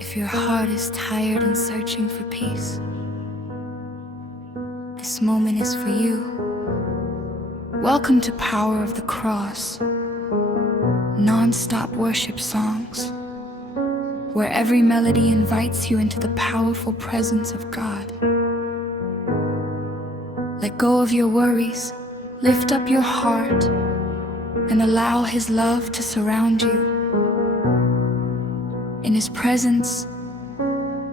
If your heart is tired and searching for peace, this moment is for you. Welcome to Power of the Cross, non-stop worship songs, where every melody invites you into the powerful presence of God. Let go of your worries, lift up your heart, and allow His love to surround you. In His presence,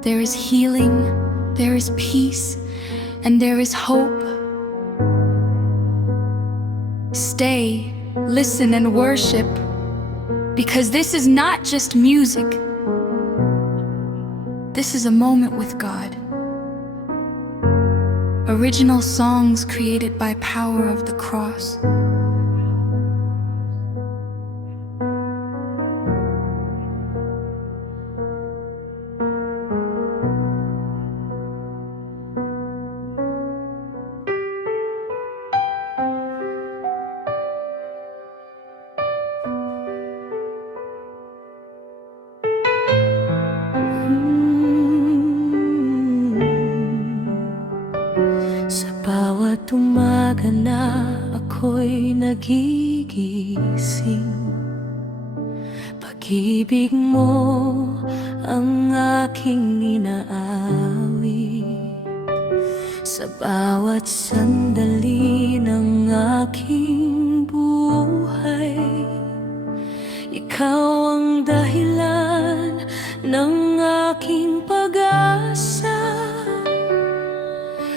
there is healing, there is peace, and there is hope. Stay, listen, and worship, because this is not just music. This is a moment with God. Original songs created by Power of the Cross. Sa bawat umaga na ako'y nagigising, pag-ibig mo ang aking inaawi. Sa bawat sandali ng aking buhay, ikaw ang dahilan ng aking pag-asa.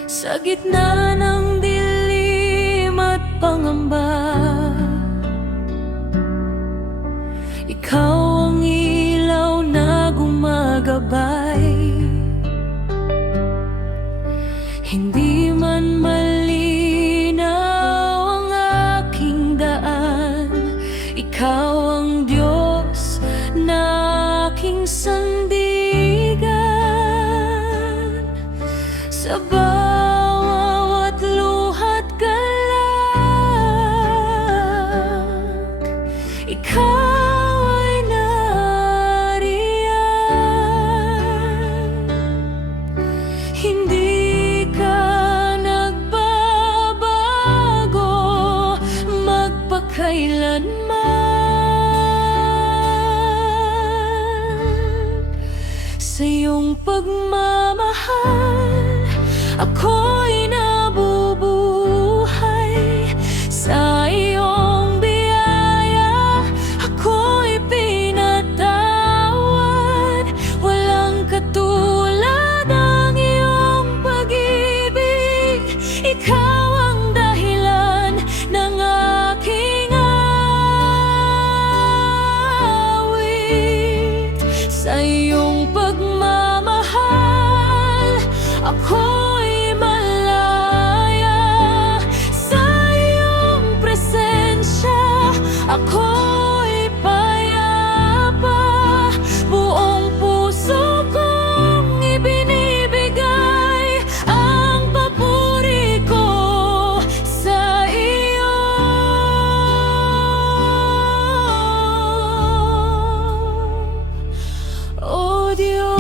Sa gitna ng dilim at pangamba, ikaw ang ilaw na gumagabay. Hindi man malinaw ang aking daan, ikaw ang Diyos na aking sandigan. Sa bawat luhat galak, ikaw ay nariyan. Hindi ka nagbabago magpakailanman. Sa iyong pagmamahal, ako'y nabubuhay. Sa iyong biyaya, ako'y pinatawad. Walang katulad ang iyong pag-ibig. Ikaw ang dahilan ng aking awit. Sa iyong pagmamahal, ako'y malaya. Sa iyong presensya, ako'y payapa. Buong puso kong ibinibigay ang papuri ko sa iyo. O Diyos,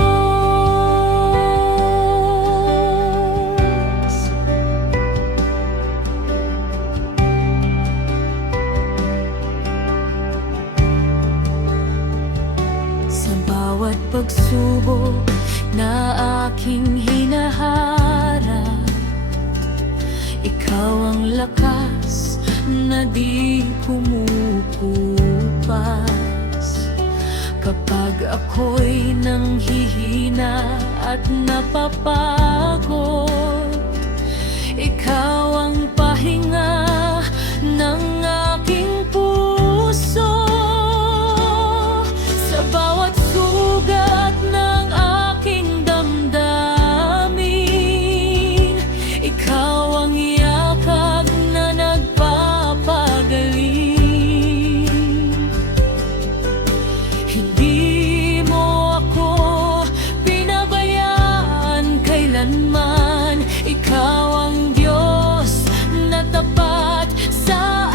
sa bawat pagsubok na aking hinaharap, ikaw ang lakas na di kumukupas. Kapag ako'y nanghihina at napapagod, ikaw ang pahinga ng aking puso. Sa bawat sugat ng aking damdamin, ikaw ang yakag na nagpapagaling. Hindi mo ako pinabayaan kailanman. Ikaw ang Diyos na tapat sa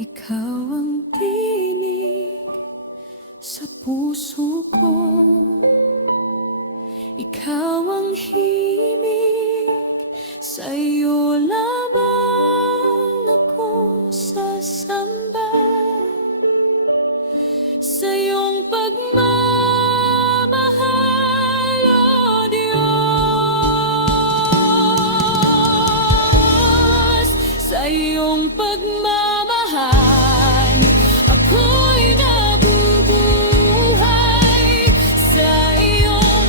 ikaw ang tinig sa puso ko. Ikaw ang himig, sa'yo lamang ako sasamba. Sa iyong pagmamahal, O Diyos. Sa iyong pagmamahal, ako'y nabubuhay. Sa iyong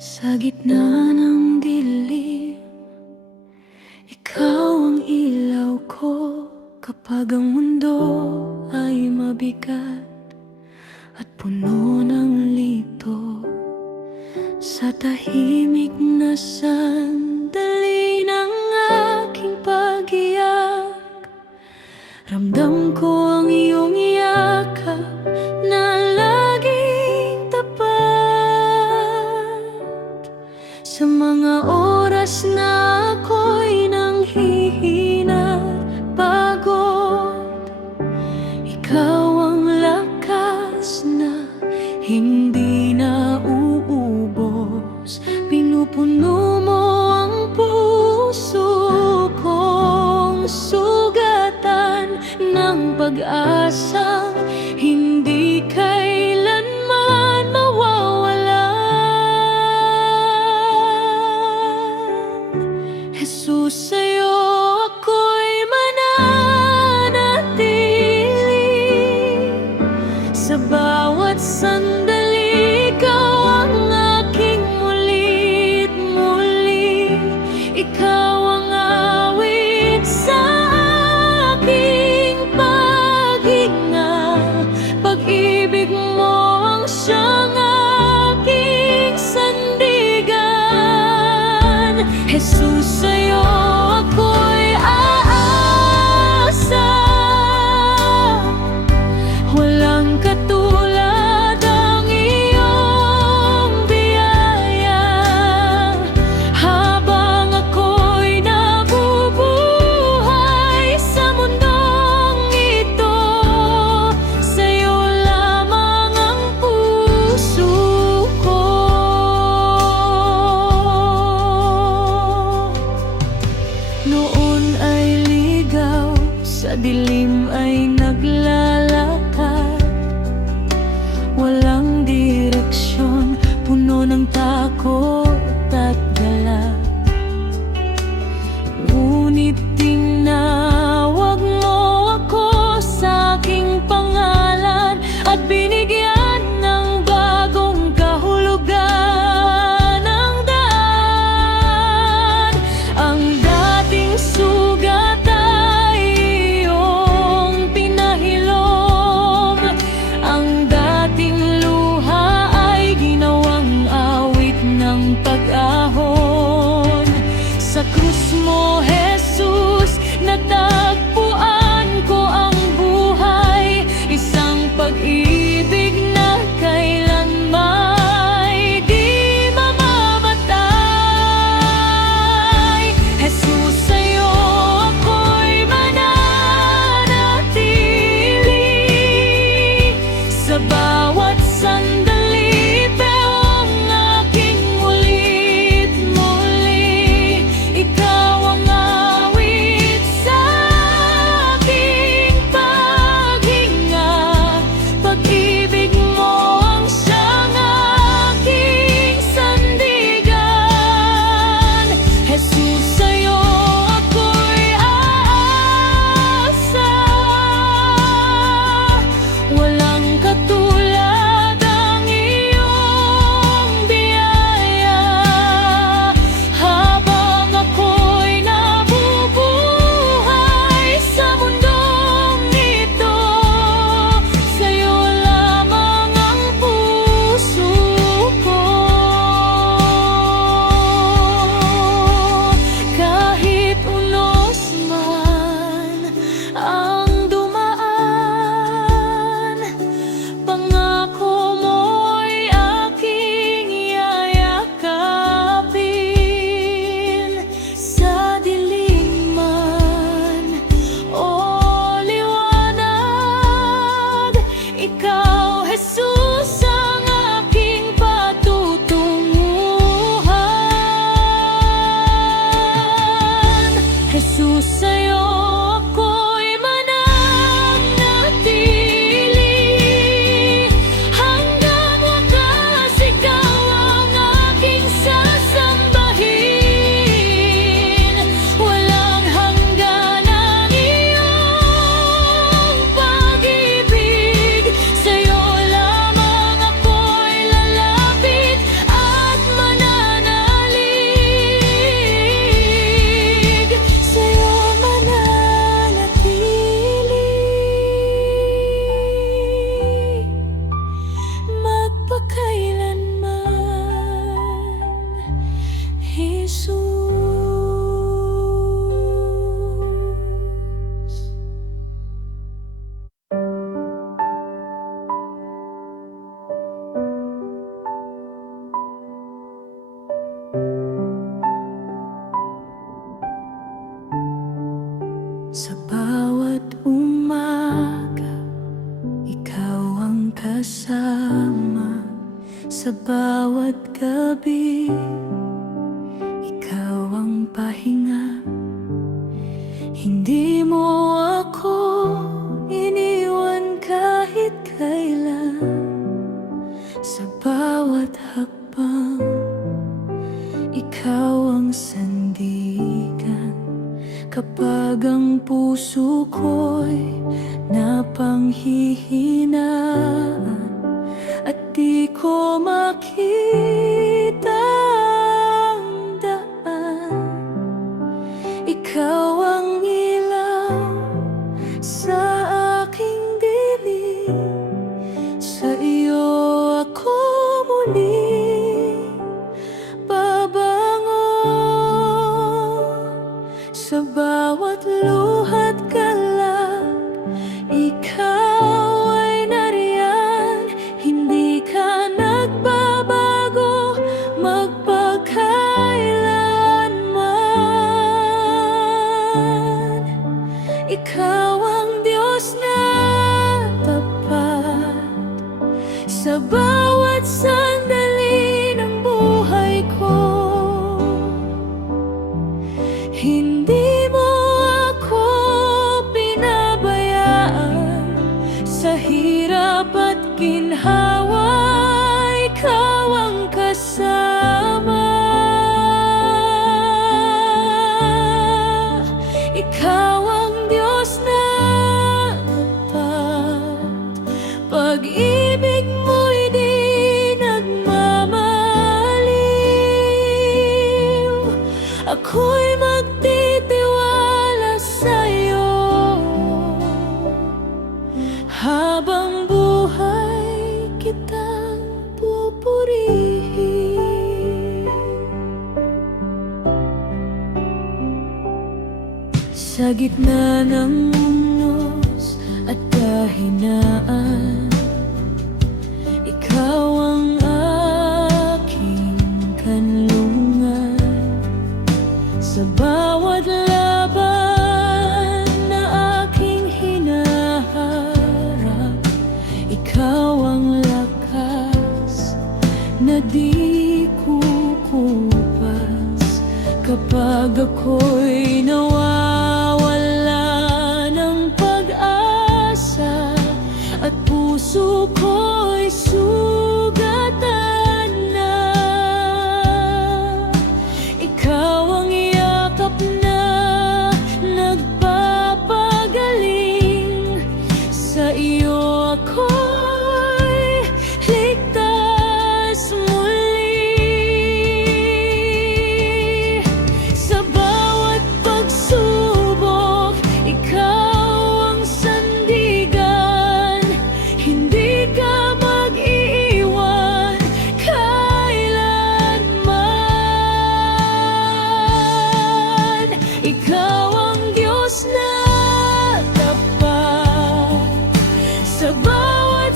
Sa gitna ng dilim, ikaw ang ilaw ko. Kapag ang mundo ay mabigat at puno ng lito, sa tahimik na sandali ng aking pag-iyak, ramdam ko ang iyong yakap na laging tapat. Sa mga oras na ako'y nanghihina at pagod, ikaw ang lakas na hindi na uubos. Pinupuno mo ang puso kong sugatan ng pag-asang hindi kailanman mawawala. Jesus, sa'yo ako'y mananatili. Sa bawat sandali, ikaw ang aking muli't muli. Ikaw ang awit sa aking paghinga. Pag-ibig mo ang siyang aking sandigan. Jesus, sa'yo ako'y aasa. Walang katulad ang iyong biyaya. Habang ako'y nabubuhay sa mundong ito, sa'yo lamang ang puso ko. Noon ay ligaw, sa dilim ay naglalakad. Walang direksyon, puno ng takot at galak. Ngunit tinawag mo ako sa aking pangalan at binigyan ng bagong kahulugan ng daan. Ang dating sugat ay iyong pinahilom. Ang dating luha ay ginawang awit ng pag-ahon. Sa krus mo, Jesus, natagpuan ko ang buhay. Isang pag-ibig kasama sa bawat gabi. Ikaw ang pahinga, hindi mo ako iniwan kahit kailan. Sa bawat hakbang, ikaw ang sandigan. Kapag ang puso ko'y napanghihinaan at di ko makita ang daan, ikaw ang ilaw sa aking dilim. Sa iyo ako muli babangon. Sa bawat luha't galak, ikaw ay nariyan. Hindi ka nagbabago magpakailanman. Ikaw ang Diyos na tapat sa bawat sandali ng buhay ko. Hindi mo ako pinabayaan sa hirap at ginhawa. Ikaw ang kasama. Ikaw ang Diyos na tapat. Pag-ibig mo'y di nagmamaliw. Ako'y magtitiwala sa'yo habang buhay kitang pupurihin. Sa gitna ng unos at kahinaan, ikaw ang aking kanlungan. Sa bawat laban na aking hinaharap, ikaw ang lakas na di kukupas. Kapag ako'y nawawala ng pag-asa at puso ko'y sugatan na, ikaw ang yakap na nagpapagaling. Sa iyo ako'y ligtas muli. Sa bawat pagsubok, ikaw ang sandigan. Hindi ka mag-iiwan kailanman. Ikaw ang Diyos na tapat sa bawat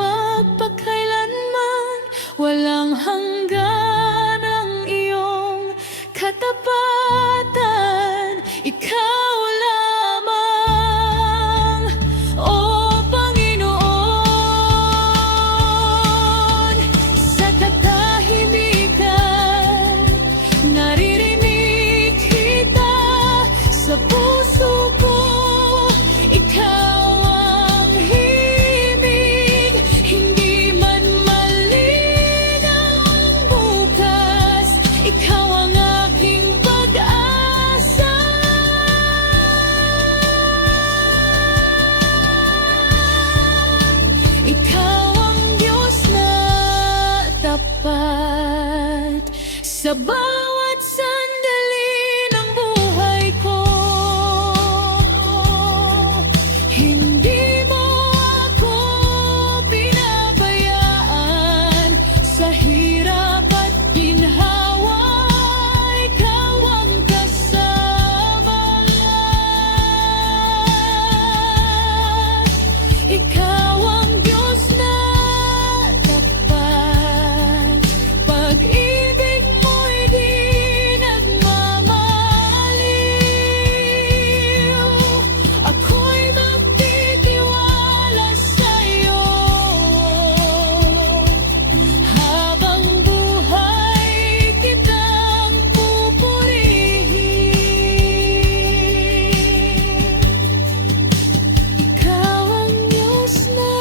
magpakailanman. Walang hanggan ang iyong katapatan. Ikaw lamang, O Panginoon. Sa katahimikan, naririnig kita. Sa puso ko, ikaw ang himig. Hindi man malinaw ang bukas, ikaw ang aking pag-asa. Ikaw ang Diyos na tapat sa bawat sandali ng buhay ko. Hindi mo ako pinabayaan sa hirap at ginhawa. Ikaw ang kasama. Ikaw ang Diyos na tapat. Pag-ibig mo'y di nagmamaliw. Ako'y magtitiwala sa'yo. Habang buhay kitang pupurihin. Ikaw ang Diyos na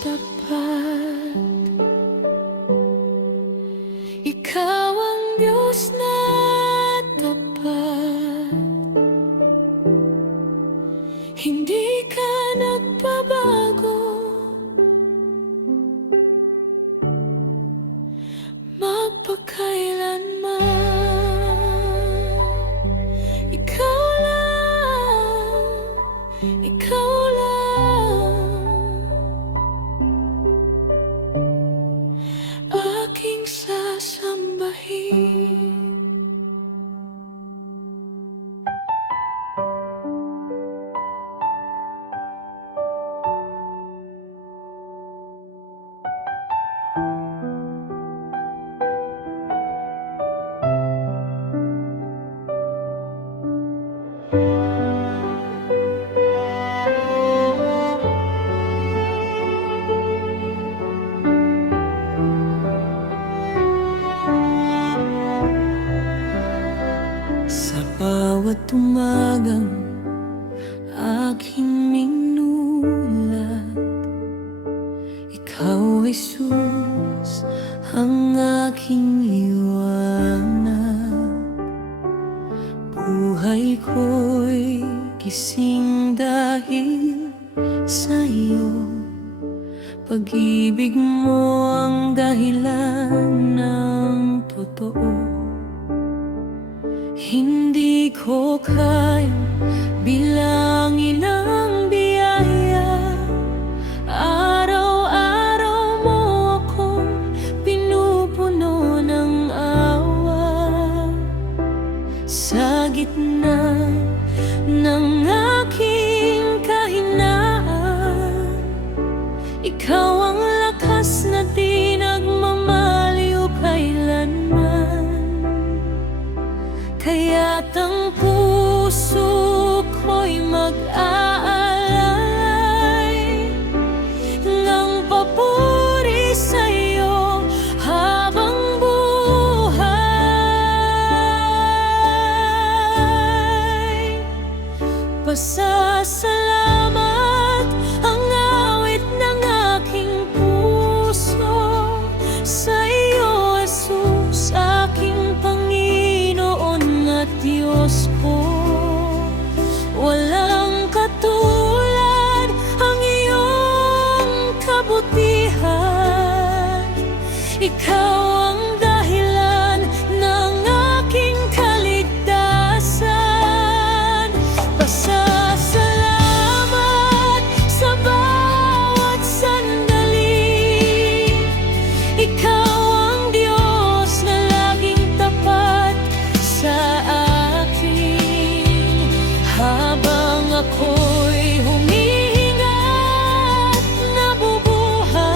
tapat. Ikaw ang Diyos na tapat. Hindi ka nagbabago. Magpakailanman. Ikaw lang, ikaw lang, aking sasambahin. Sa bawat umagang aking minulat, Ikaw, Jesus, ang aking liwanag. Buhay ko'y gising dahil sa iyo. Pag-ibig mo ang dahilan ng totoo. Hindi ko kayang bilangin ang biyaya. Araw-araw mo akong pinupuno ng awa. Sa gitna ng aking kahinaan, ikaw ang lakas na di nagmamaliw kailanman. Kaya't ang puso ko'y mag-aalay ng papuri sa'yo habang buhay. Pasasalamat ang awit ng aking puso sa iyo, Jesus, aking Panginoon at Diyos ko. Walang katulad ang iyong kabutihan. Ikaw ang dahilan ng aking kaligtasan. Pasasalamat sa bawat sandali. Ikaw ang Diyos na laging tapat sa akin. Habang ako'y humihinga at nabubuhay,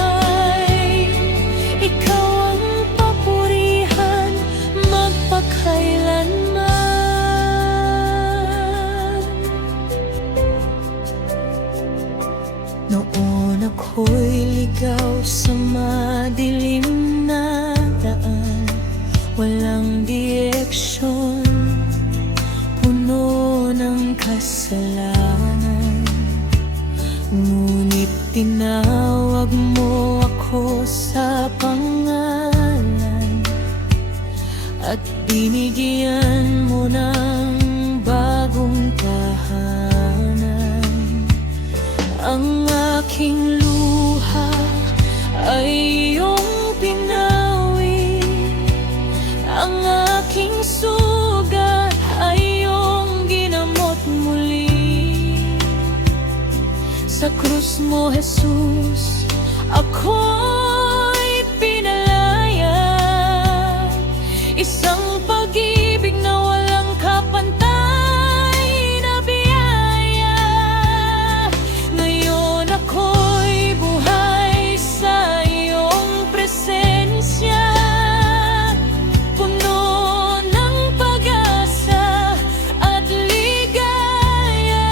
Binigyan mo ng bagong tahanan. Ang aking luha ay iyong pinawi. Ang aking sugat ay iyong ginamot muli. Sa krus mo, Jesus, ako'y pinalaya. Isang pag-ibig na walang kapantay na biyaya. Ngayon ako'y buhay sa iyong presensya, puno ng pag-asa at ligaya.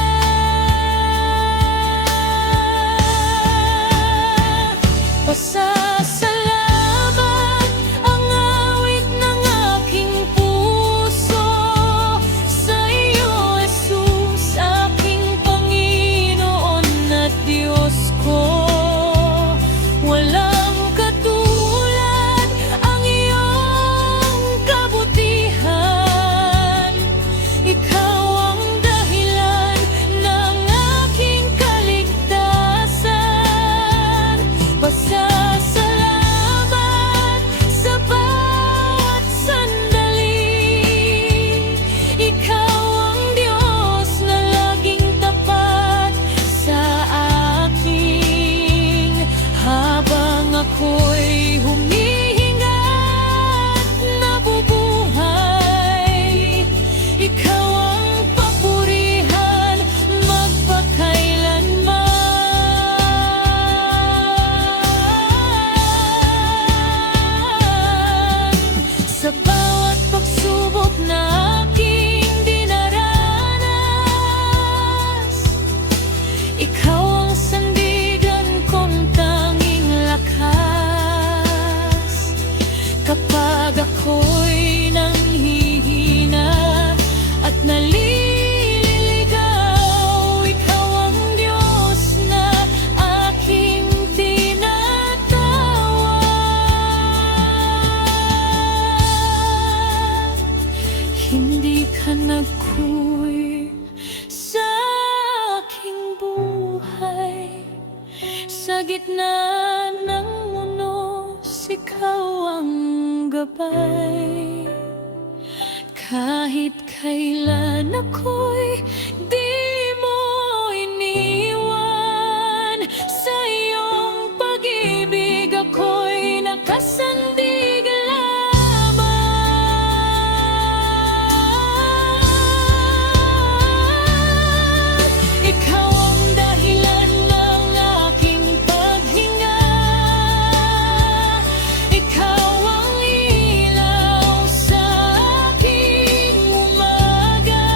Pasasalamat ang awit ng aking puso sa iyo, Jesus, aking Panginoon at Diyos ko. Walang katulad ang iyong kabutihan. Ikaw ang dahilan ng aking kaligtasan. Pasasalamat sa bawat sandali. Ikaw ang Diyos na laging tapat sa akin. Habang ako'y humihinga at nabubuhay, ikaw ang papurihan magpakailanman. Sa bawat pagsubok na aking dinaranas, ikaw ang sandigan kong tanging lakas. Kapag ako'y nanghihina at naliligaw, ikaw ang Diyos na aking tinatawag. Hindi ka nagkuy sa aking buhay. Sa gitna ng munos, ikaw ang gabay. Kahit kailan ako'y di mo iniwan. Sa iyong pag-ibig ako'y nakasandig lamang. Ikaw ang dahilan ng aking paghinga. Ikaw ang ilaw sa aking umaga.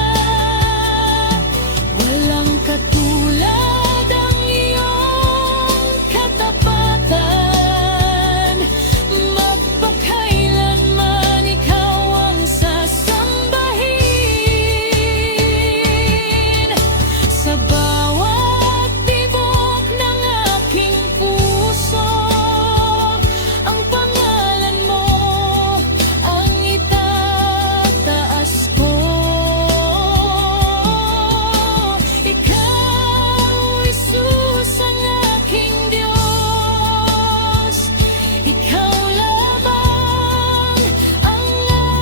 Walang katulad ang iyong katapatan. Magpakailanman ikaw ang sasambahin. Sa bawat tibok ng aking puso, ang pangalan mo ang itataas ko. Ikaw, Jesus, ang aking Diyos. Ikaw lamang ang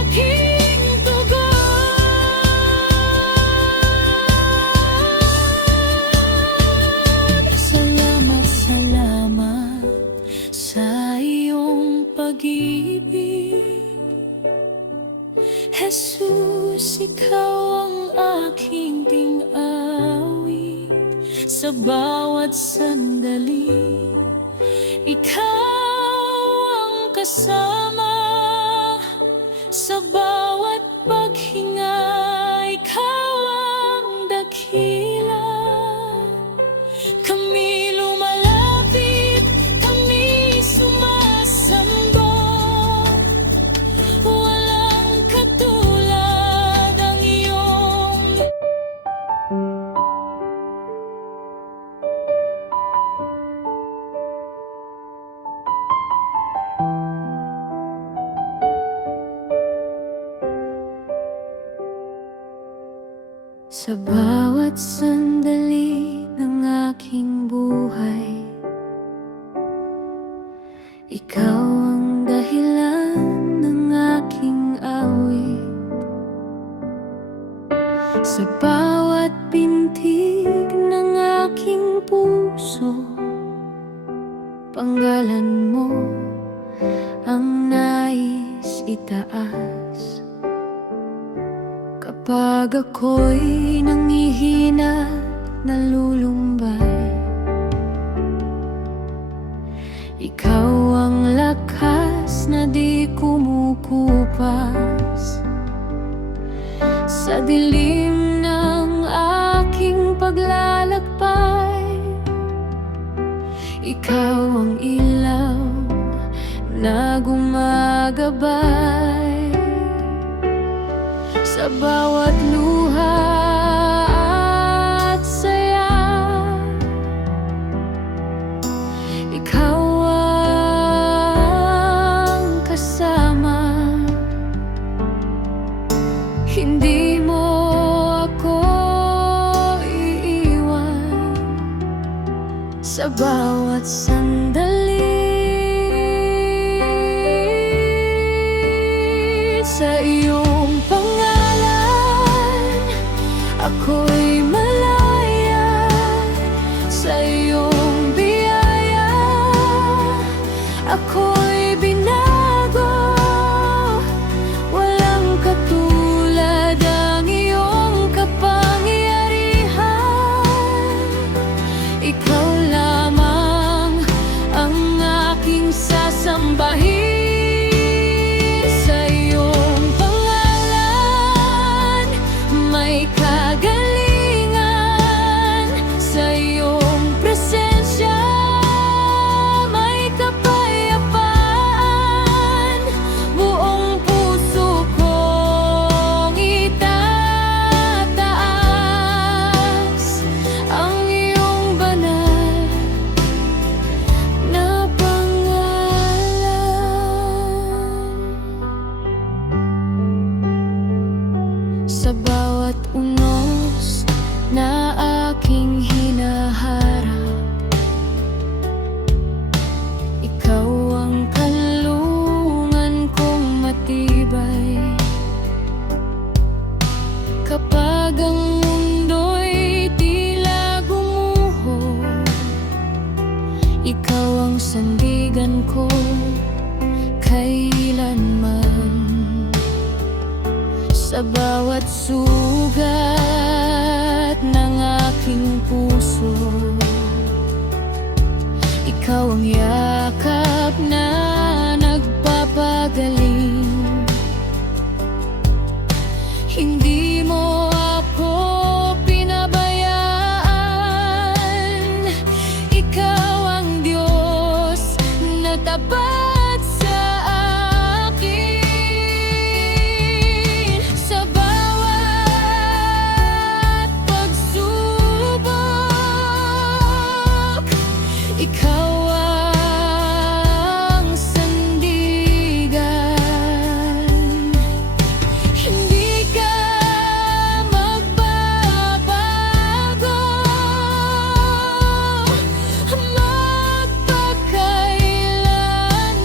aking tugon. Salamat, salamat sa iyong pag-ibig. Jesus, ikaw ang aking ting-awit. Sa bawat sandali, ikaw ang kasama. Sa bawat paghinga, ikaw ang dakila. Kami lumalapit, kami sumasambong. Walang katulad ang iyong Sa bawat sandali ng aking buhay, ikaw ang dahilan ng aking awit. Sa bawat pintig ng aking puso, panggalan mo ang nais itaas. Kapag ako'y nangihina, nalulumbay, ikaw ang lakas na di kumukupas. Sa dilim ng aking paglalakbay, ikaw ang ilaw na gumagabay. Sa bawat luha at saya, ikaw ang kasama. Hindi mo ako iiwan sa bawat sandali. Sa iyong pangalan, ako'y malaya. Sa iyong biyaya, ako'y binago. Walang katulad ang iyong kapangyarihan. Ikaw lamang ang aking sasambahin. Kagalingan sa iyong presensya, may kapayapaan. Buong puso kong itataas ang iyong banal na pangalan. Sa bawat unos na aking hinaharap, ikaw ang kalungan kong matibay. Kapag ang mundo'y tila gumuho, ikaw ang sandigan ko kailanman. Sa bawat sugat ng aking puso, ikaw ang yakap na nagpapagaling. Hindi mo ako pinabayaan. Ikaw ang Diyos na tapat sa akin. Sa bawat pagsubok, ikaw ang sandigan. Hindi ka magbabago, magpakailanman.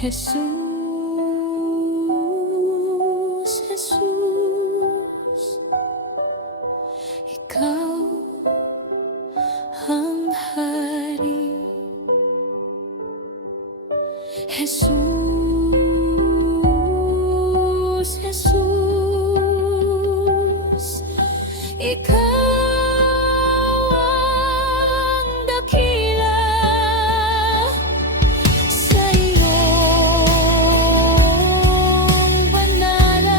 Jesus, Jesus, Ikaw ang hari. Jesus, Jesus, Ikaw ang dakila. Sa iyong banalan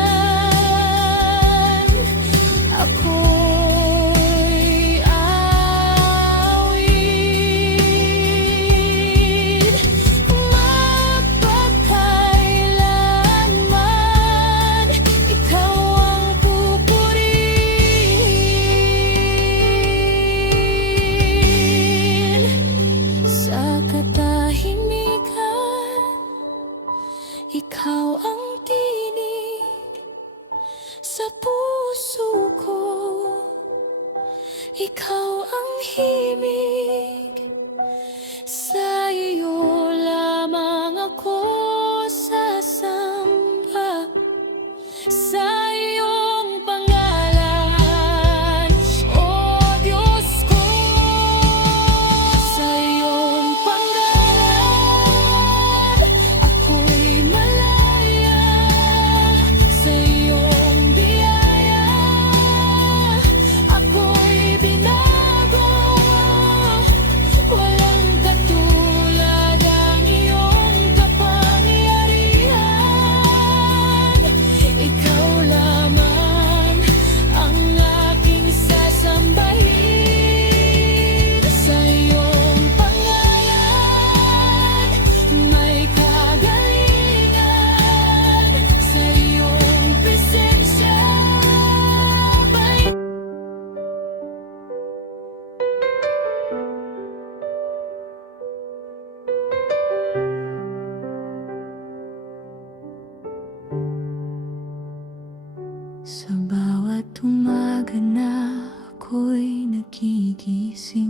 ako'y awit. Mapagkailanman ikaw ang pupurihin. Sa katahimikan ikaw ang tinig sa puso ko. Ikaw ang himig, sa iyo lamang ako sasamba. Sa iyong pangalan, O Diyos ko. Sa iyong pangalan ako'y malaya. Sa iyong biyaya ako'y binago. Walang katulad ang iyong kapangyarihan. Ikaw lamang ang aking sasambahin. Sa iyong pangalan may kagalingan. Sa iyong presensya may sa bawat umaga na ako'y nagigising,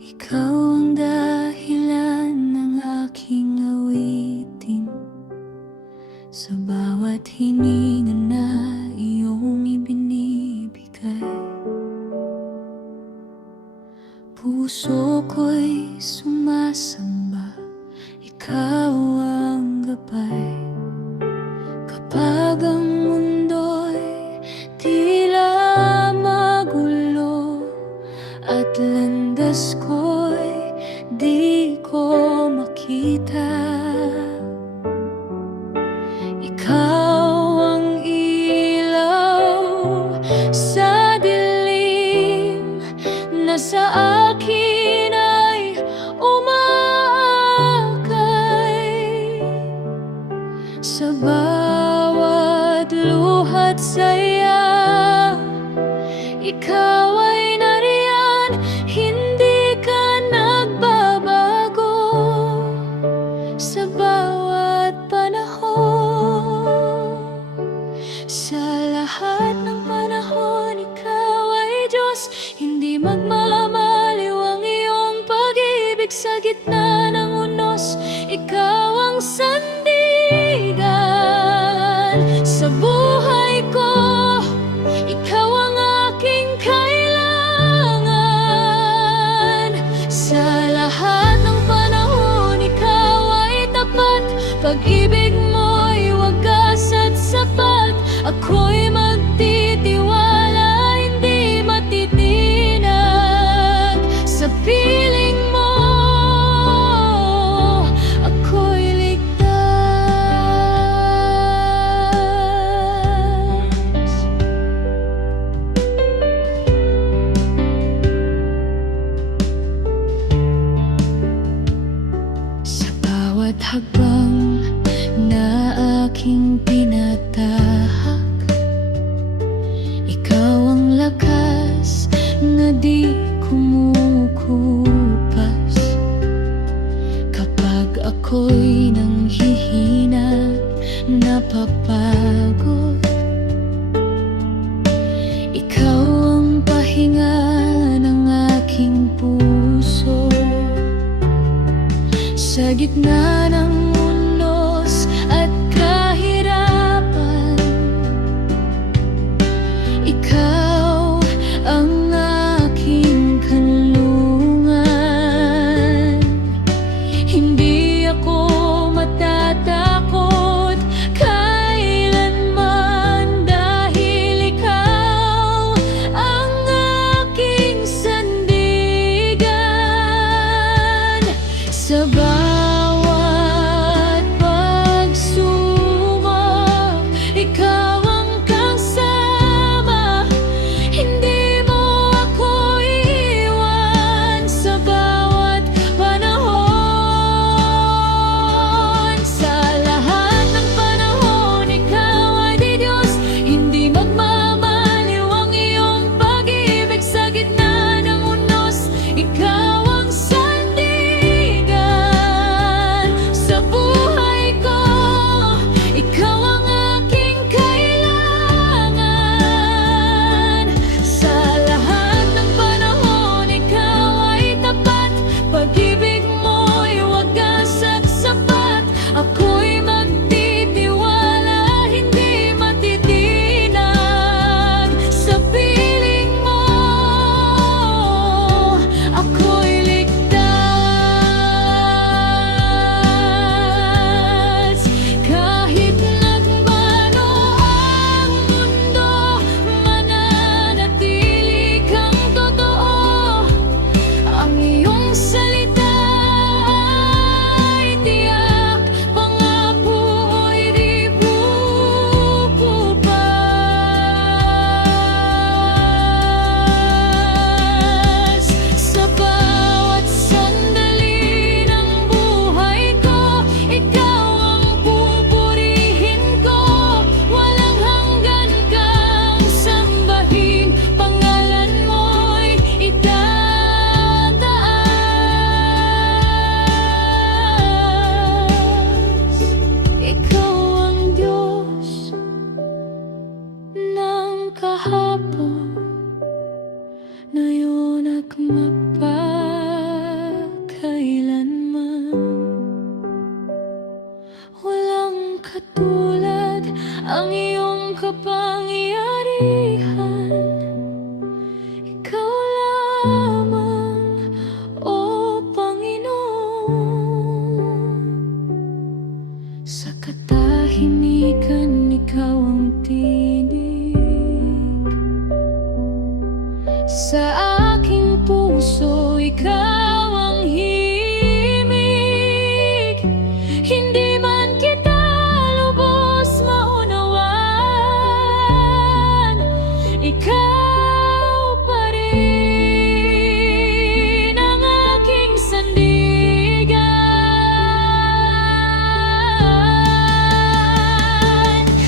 ikaw ang dahilan ng aking awitin. Sa bawat hininga na iyong ibinibigay, puso ko'y sumasamba, ikaw ang gabay. Kapag ang mundo'y tila magulo at landas ko'y di ko makita, ikaw ang ilaw sa dilim na sa akin ay umaakay. Sa bawat luhat saya, ikaw ay nariyan, hindi ka nagbabago. Sa bawat panahon, sa lahat ng panahon, ikaw ay Diyos. Hindi magmamaliw ang iyong pag-ibig sa gitna ng unos. Ikaw ang sandigan sa buhay ko. Ikaw ang aking kailangan. Sa lahat ng panahon, ikaw ay tapat. Pag-ibig mo'y wagas at sapat. Ako'y magtitiwala, hindi matitinag. Sa piling mo ako'y ligtas. Sa bawat hakbang na aking pinatahak, ikaw ang lakas na di kumukupas. Kapag ako'y nanghihina, napapagod, ikaw ang pahinga ng aking puso. Sa gitna ng unos at kahirapan, ikaw ang aking kanlungan. Hindi ako matatakot kailanman, dahil ikaw ang aking sandigan. Sa bawat pagsubok, ikaw ang kasama. Hindi mo ako iiwan sa bawat panahon. Sa lahat ng panahon, ikaw ay di Diyos. Hindi magmamaliw ang iyong pag-ibig. Sa gitna ng unos, ikaw ang sandigan. Sa buhay ko, ikaw ang aking kailangan. Sa lahat ng panahon, ikaw ay tapat. Pag-ibig mo'y wagas at sapat. Ako'y magtitiwala, hindi matitinag. Sa piling mo, ako'y ligtas. Kahit nagmano ang mundo, mananatili kang totoo. Ang iyong salita ay tiyak, pangapo'y di bubukas. Sa bawat sandali ng buhay ko, ikaw ang pupurihin ko. Walang hanggan kang sambahin, pangalan mo'y itataas. Ikaw ang Diyos ng kahapon, ngayon at magpakailanman. Walang katulad ang iyong kapangyarihan. Ikaw lamang, O Panginoon. Sa katahimikan, ikaw ang tinig. Sa aking puso, ikaw ang himig. Hindi man kita lubos maunawaan, ikaw pa rin ang aking sandigan.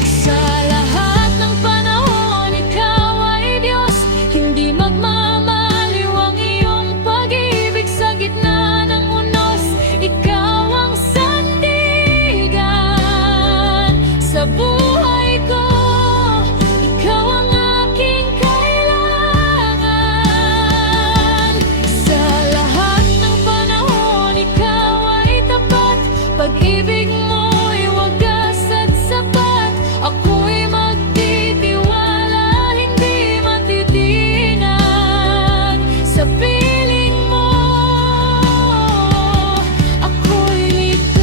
Sa lahat ng panahon, ikaw ay Diyos. Hindi magmamaliw ang iyong pag-ibig. Sa gitna ng unos, ikaw ang sandigan. Sa buhay ko, ikaw ang aking kailangan. Sa lahat ng panahon, ikaw ay tapat. Pag-ibig mo'y wagas at sapat. Ako'y magtitiwala, hindi matitinag. Sa piling mo, ako'y ligtas.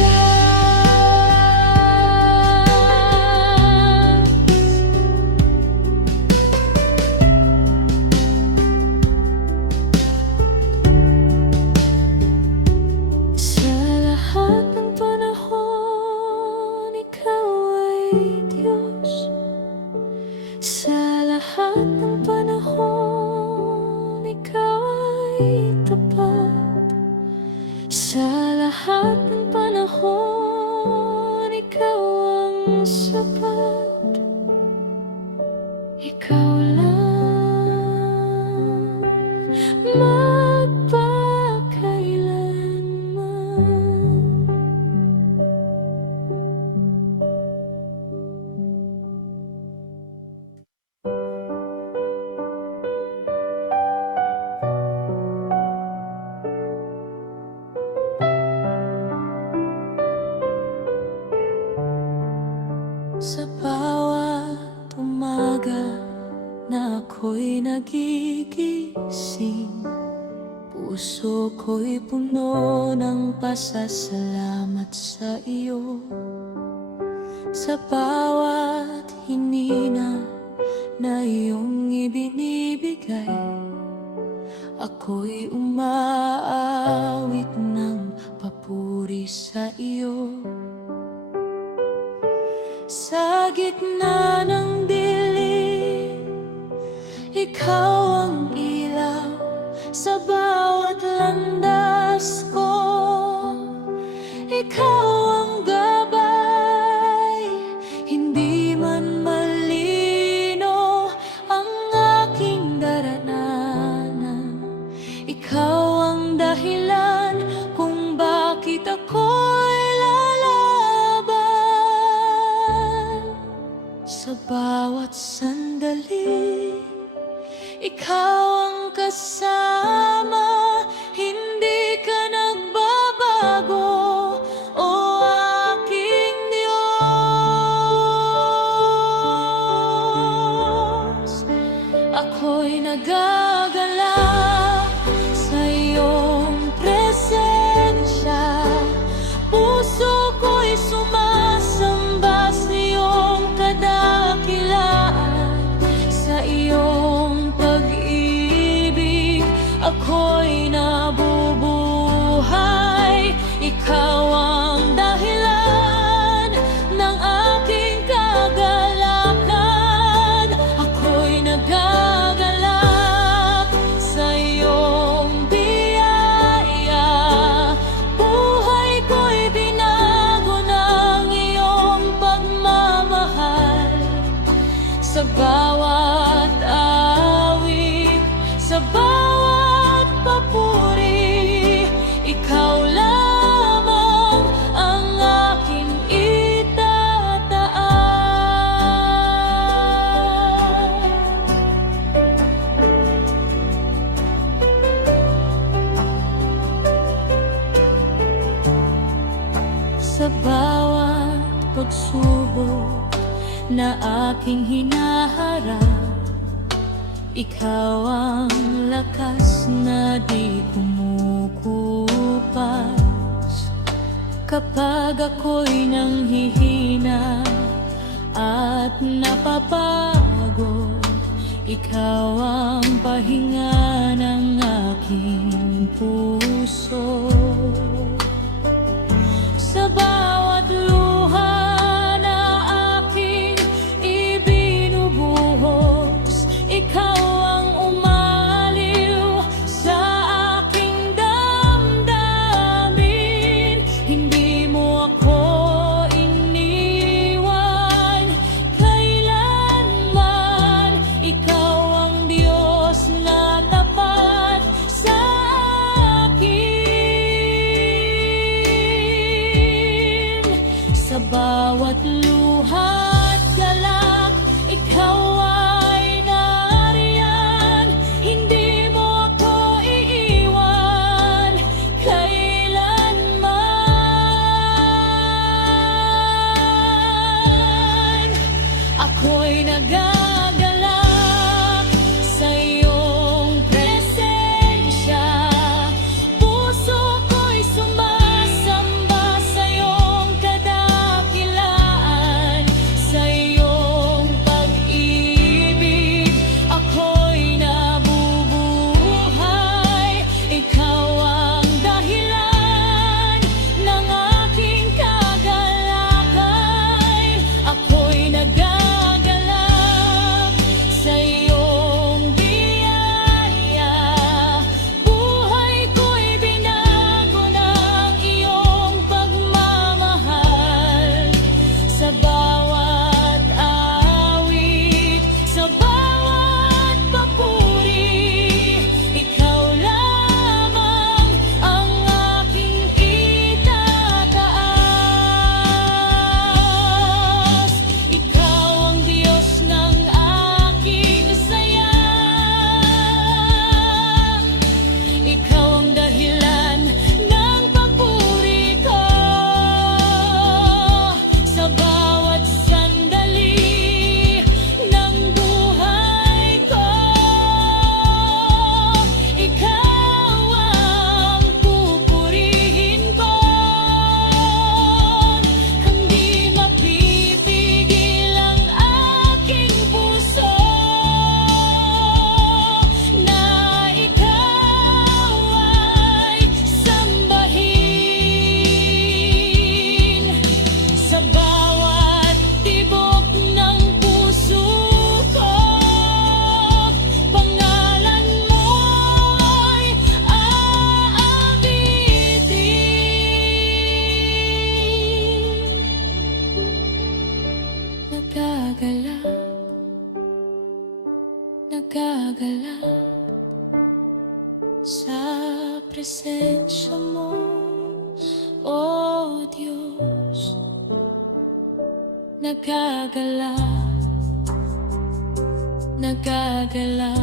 Sa lahat ng panahon, ikaw ay Diyos. Sa lahat ng panahon, ikaw ay tapat. Sa lahat ng panahon, ikaw ang sapat. Ikaw lang, magpakailanman. ako'y nagigising, puso ko'y puno ng pasasalamat sa iyo. Sa bawat hinina na iyong ibinibigay, ako'y umaawit ng papuri sa iyo. Sa gitna ng dilim, ikaw ang ilaw sa bawat landas ko. Ikaw ang gabay, hindi man malino ang aking daraanan. Ikaw ang dahilan kung bakit ako'y lalaban. Sa bawat sandali, ikaw ang kasama, hindi ka nagbabago, o aking Diyos. Ako'y nagagalak sa iyong presensya, puso ko'y sumasamba sa iyong kadakilaan. Sa iyong pag-ibig ako'y nabubuhay. Ikaw ang dahilan ng aking kagalakan. Ako'y nagagalak sa iyong biyaya. Buhay ko'y binago ng iyong pagmamahal. Sa bawat awit, sa bawat papuri, ikaw lamang ang aking itataas. Sa bawat pagsubok na aking hinaharap, ikaw ang lakas na di kumukupas. Kapag ako'y nanghihina at napapagod, ikaw ang pahinga ng aking puso. Sa bawat luha na aking ibinubuhos, ikaw ang umaliw sa aking damdamin. Hindi mo ako iniwan kailanman. Ikaw ang Diyos na tapat sa akin. Sa bawat luha't galak, ikaw ay nariyan. Hindi mo ako iiwan kailanman. Ako'y nagagalak sa iyong presensya, puso ko'y sumasamba sa iyong kadakilaan. Sa nagagala, nagagala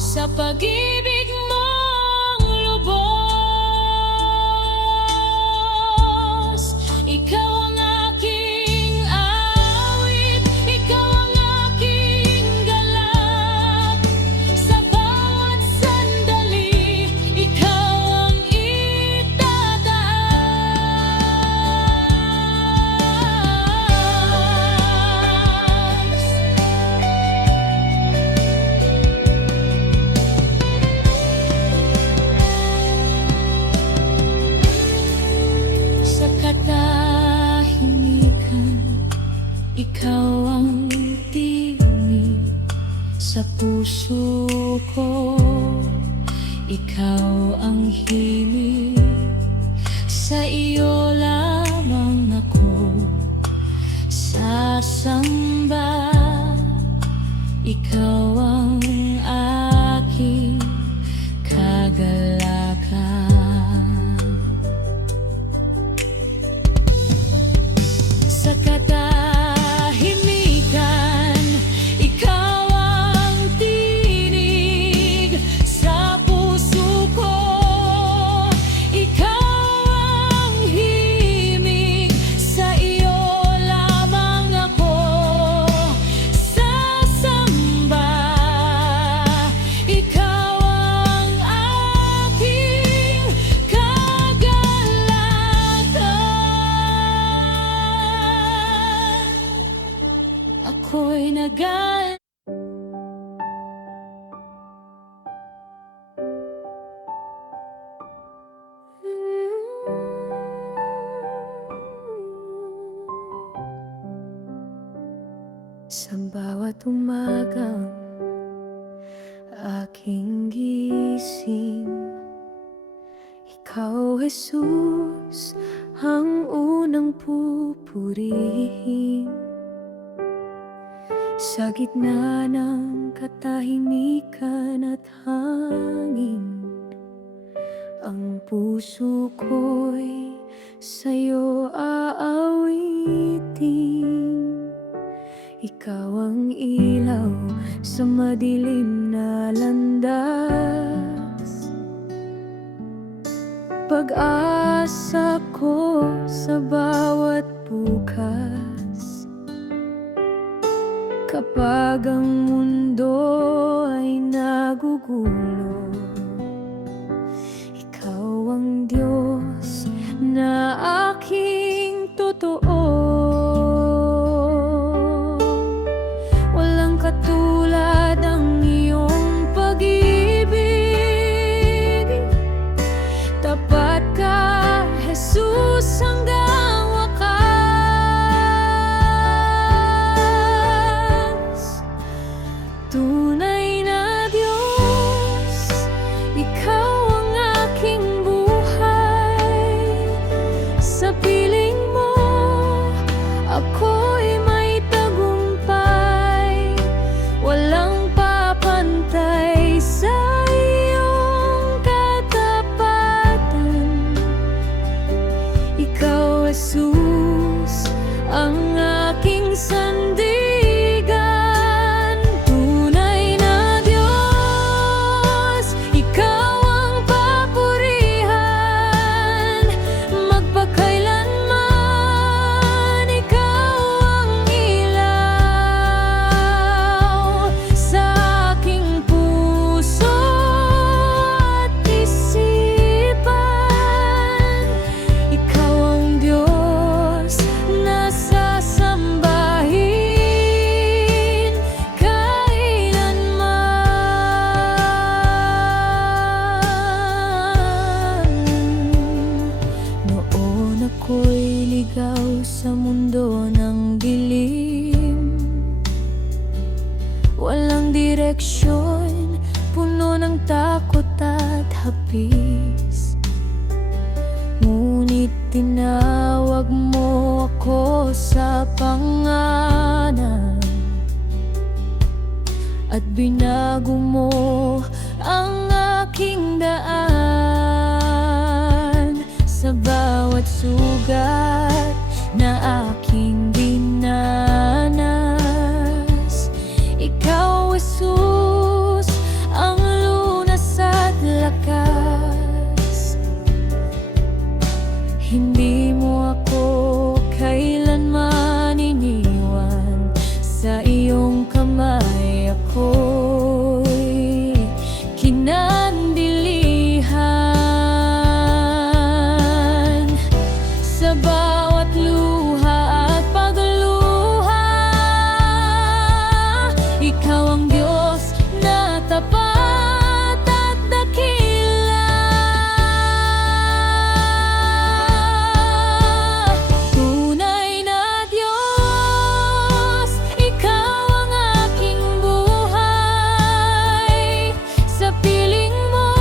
sa pag-ibig mong lubos. Ikaw ang aking awit, ikaw ang aking galak. Sa bawat sandali, ikaw ang sa katahimikan, ikaw ang tinig sa puso ko. Ikaw ang himig, sa iyo lamang ako sasamba. Ikaw ang aking kagalakan. Sa katahimikan, ikaw ang tinig sa puso ko. Ikaw ang himig, sa iyo lamang ako sasamba. Ikaw ang aking kagalakan. Ako'y nagal sa bawat umagang aking gising. Ikaw, Jesus, ang unang pupurihin. Sa gitna ng katahimikan at hangin, ang puso ko'y sa'yo aawitin. Ikaw ang ilaw sa madilim na landas, pag-asa ko sa bawat bukas. Kapag ang mundo ay nagugulo, ikaw ang Diyos na aking totoo. Walang katulad ang iyong pag-ibig. Tapat ka, Jesus, hanggang wakas. Tunay na Diyos, ikaw ang aking buhay. Sa piling mo, ako'y may tagumpay. Walang papantay sa iyong katapatan. Ikaw, Jesus, ang aking sandigan. Tunay na Diyos, ikaw ang papurihan. Magpakailanman, ikaw ang ilaw sa aking puso at isipan. Ikaw ang Diyos na sasambahin kailanman. Noon ako'y ligaw sa mundo ng dilim, walang direksyon, puno ng takot at hapis. Ngunit tinawag mo ako sa pangalan, at binago mo ang aking daan. Sa bawat sugat na aking dinaanan, Hindi mo ako kailanman iniwan. Sa iyong kamay ako'y kinandilihan. Sa bawat luha at pagluha, ikaw ang Diyos na tapat at dakila. Tunay na Diyos, ikaw ang aking buhay. Sa piling mo,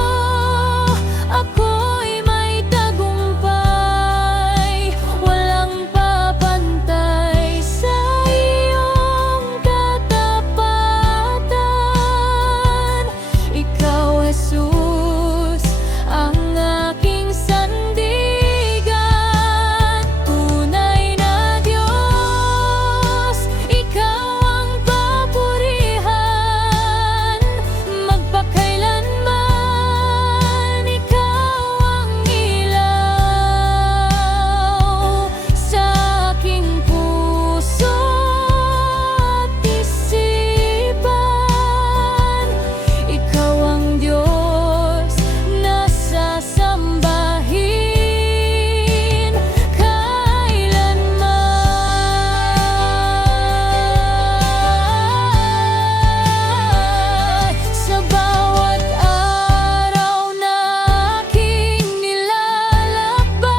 ako'y may tagumpay. Walang papantay sa iyong katapatan. Ikaw, Jesus, ang aking sandigan. Tunay na Diyos, ikaw ang papurihan. Magpakailanman, ikaw ang ilaw sa aking puso at isipan. Ikaw ang Diyos na sasambahin kailanman. Sa bawat araw na aking nilalakbay,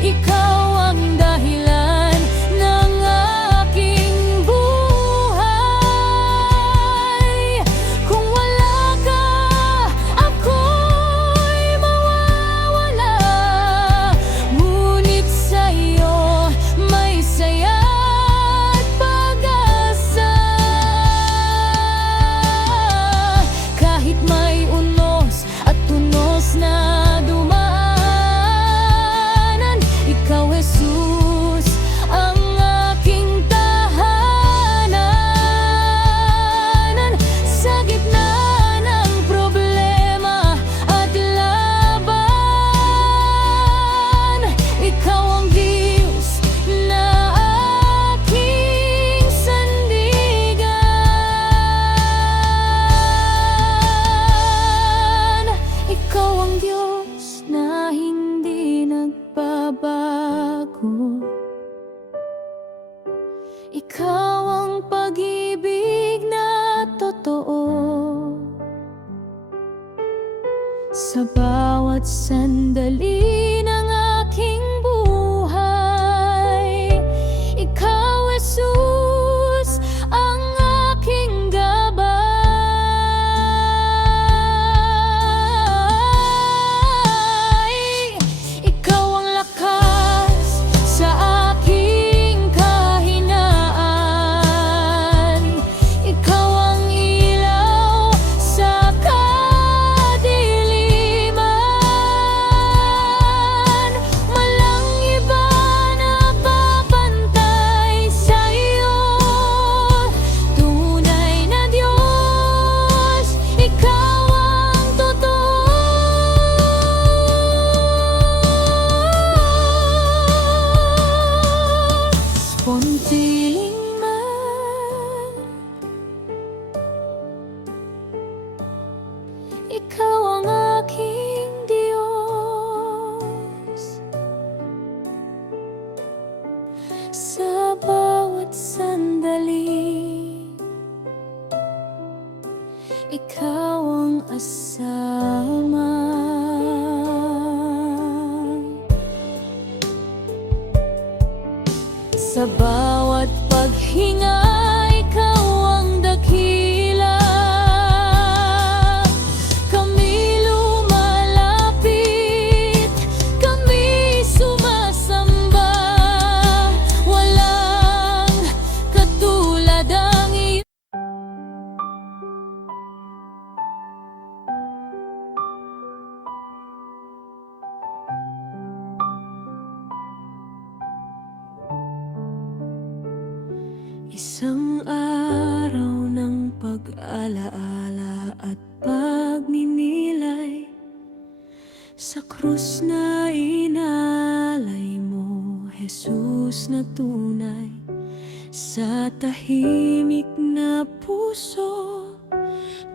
ikaw ang dahilan ng aking buhay. Kung wala ka, ako'y mawawala. Ngunit sa iyo may saya at pag-asa. Kahit may unos at tunos na dumaanan, ikaw, Jesus, ang aking tahanan. Sa gitna ng problema at laban, ikaw ang Diyos na aking sandigan. Ikaw ang Diyos na hindi nagbabago. Ikaw ang pag-ibig na totoo. Sa bawat sandali ng aking buhay, ikaw, Jesus, ang aking gabay. Ikaw ang lakas sa aking kahinaan. Ikaw ang ilaw sa kadiliman. Walang iba na papantay sa iyo. Tunay na Diyos, ikaw ang totoo. Kontiling man, ikaw ang aking Diyos. Sa bawat sandali, ikaw ang asama. Sa bawat paghinga, ikaw ang dakila. Kami lumalapit, kami sumasamba. Walang katulad ang iyo. Isang araw ng pag-alaala at pagninilay sa krus na ina. Jesus na tunay sa tahimik na puso.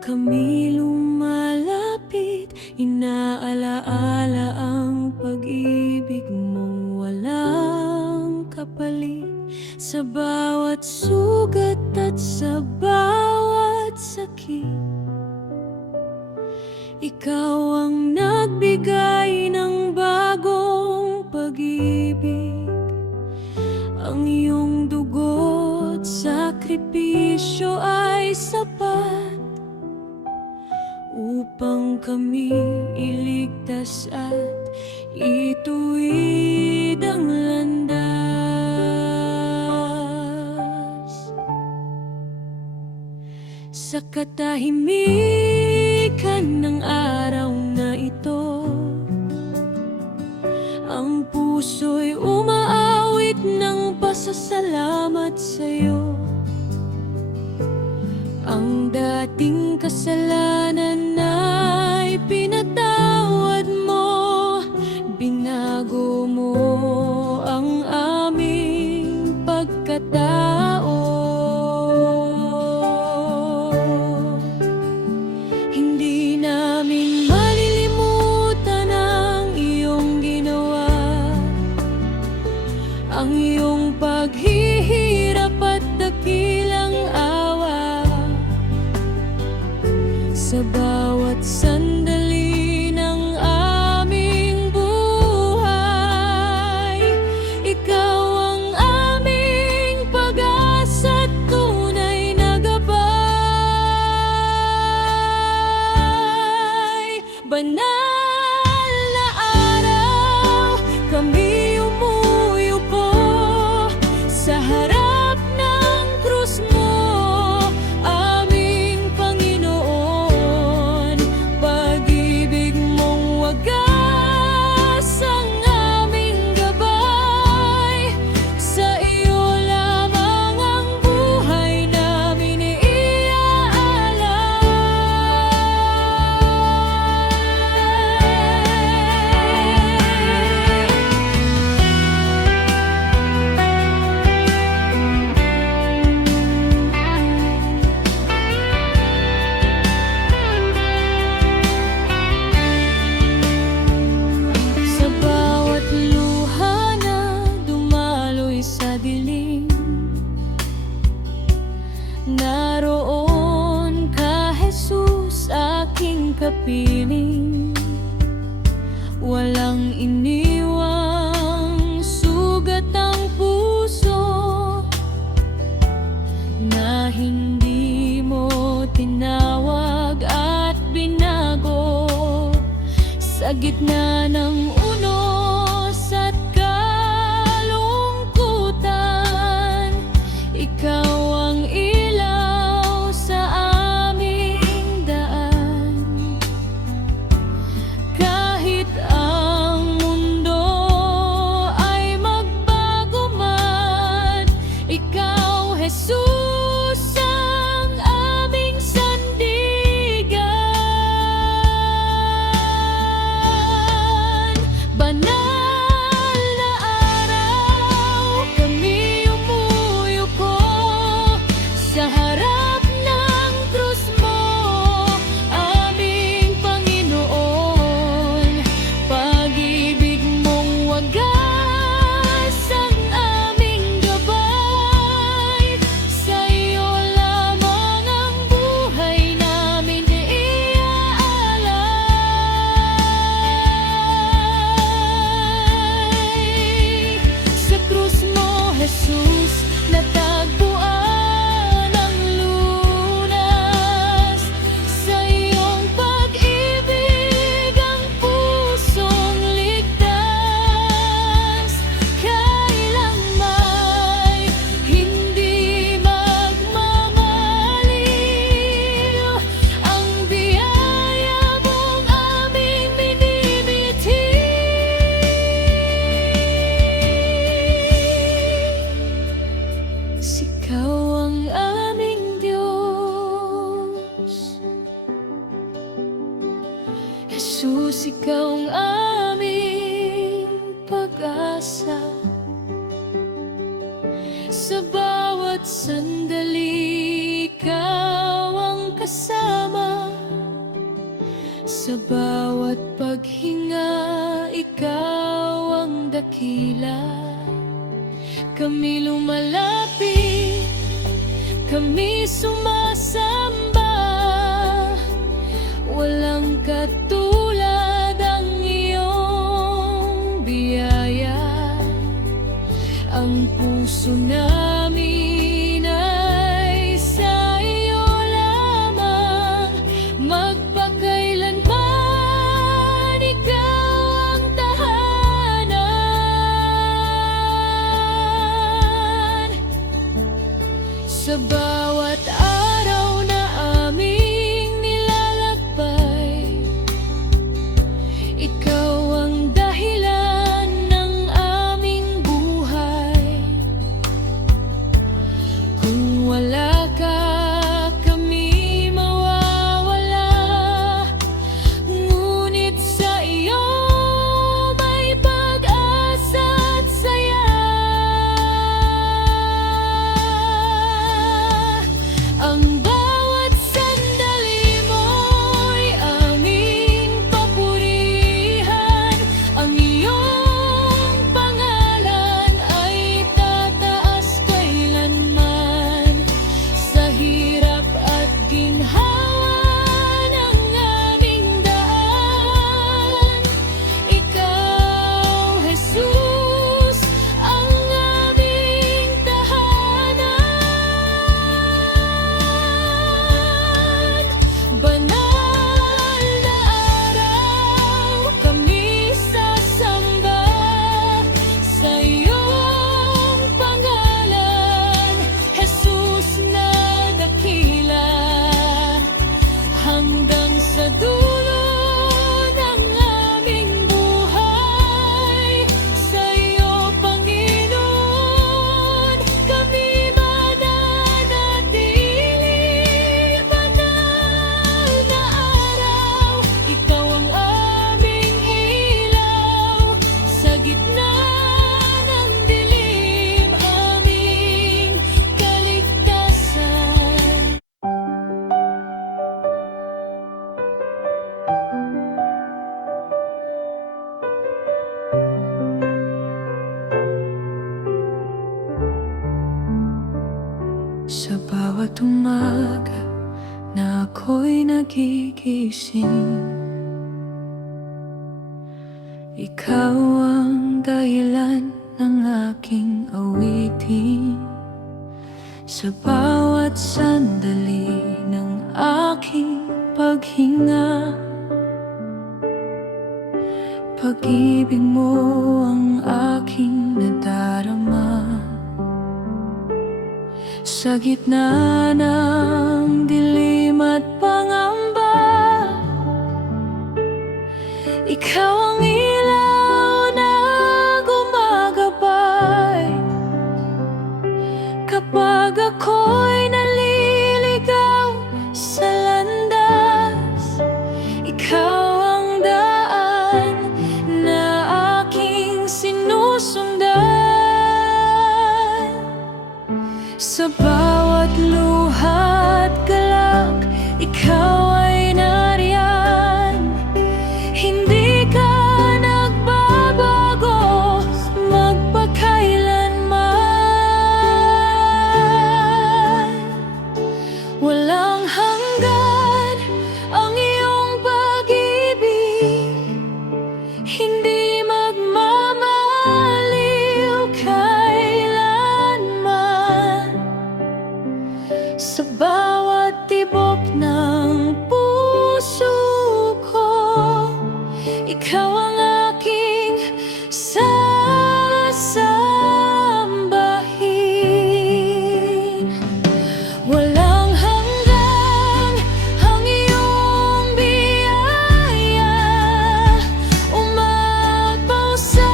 Kami lumalapit, inaalaala ang pag-ibig mong walang kapalit. Sa bawat sugat at sa bawat sakit, ikaw ang nagbigay ng bagong pag-ibig. Ang iyong dugo't sakripisyo ay sapat upang kami iligtas at ituwid ang landas. Sa katahimikan ng araw na ito, ang puso'y umaawit ng pasasalamat sa'yo. Ang dating kasalanan ay pinatawad mo, binago mo ang aming pagkatao. Hindi namin malilimutan ang iyong ginawa, ang iyong paghihirap at dakilang awa. Sa bawat sandali ng aming buhay, ikaw ang aming pag-asa at tunay na gabay. Banal na araw, kami umuyuko sa harap ng krus mo, aming Panginoon. Pag-ibig mong wagas ang aming gabay. Sa iyo lamang ang buhay namin sa bawat luha na dumaloy sa dilim, naroon ka, Jesus, aking kapiling. Walang iniwang sugat ang puso na hindi mo tinawag at binago. Sa gitna ng unos at kalungkutan, ikaw ang ilaw sa aming daan. Kahit ang mundo ay magbago man, ikaw, Jesus, ang aming sandigan. dakila. Kami lumalapit, kami sumasamba. Walang katulad ang iyong biyaya. Ang puso namin ay sa iyo lamang. Magpakailanman ikaw ang tahanan. Sa bawat araw na aming nilalakbay, ikaw ang dahilan ng aming buhay. Kung wala ka, kami mawawala. Ngunit sa iyo may pag-asa at saya. Ang bawat sandali mo'y aming papurihan. Ang iyong pangalan ay tataas kailanman. Sa hirap at ginhawa ng aming daan, ikaw, Jesus, ang aming tahanan. Banal na araw, kami sasamba sa iyong pangalan, Jesus na dakila. Hanggang sa dulo ng aming buhay, sa iyo, Panginoon, kami mananatili. Banal na araw, ikaw ang aming ilaw. Sa gitna ng dilim, aming kaligtasan. Sa bawat umaga na ako'y nagigising, ikaw ang dahilan ng aking awitin. Sa bawat sandali ng aking paghinga, pag-ibig mo ang aking nadarama. Sa gitna ng dilim at pangamba, ikaw ang ilaw na gumagabay. Kapag ako'y naliligaw sa landas, ikaw ang daan na aking sinusundan. Sa bawat luha at galak, ikaw ay nariyan. Hindi ka nagbabago magpakailanman. Walang hanggan ang iyong pag-ibig, hindi magmamaliw kailanman. Sa bawat tibok ng puso ko, ikaw ang aking sasambahin. Walang hanggan ang iyong biyaya, umapaw sa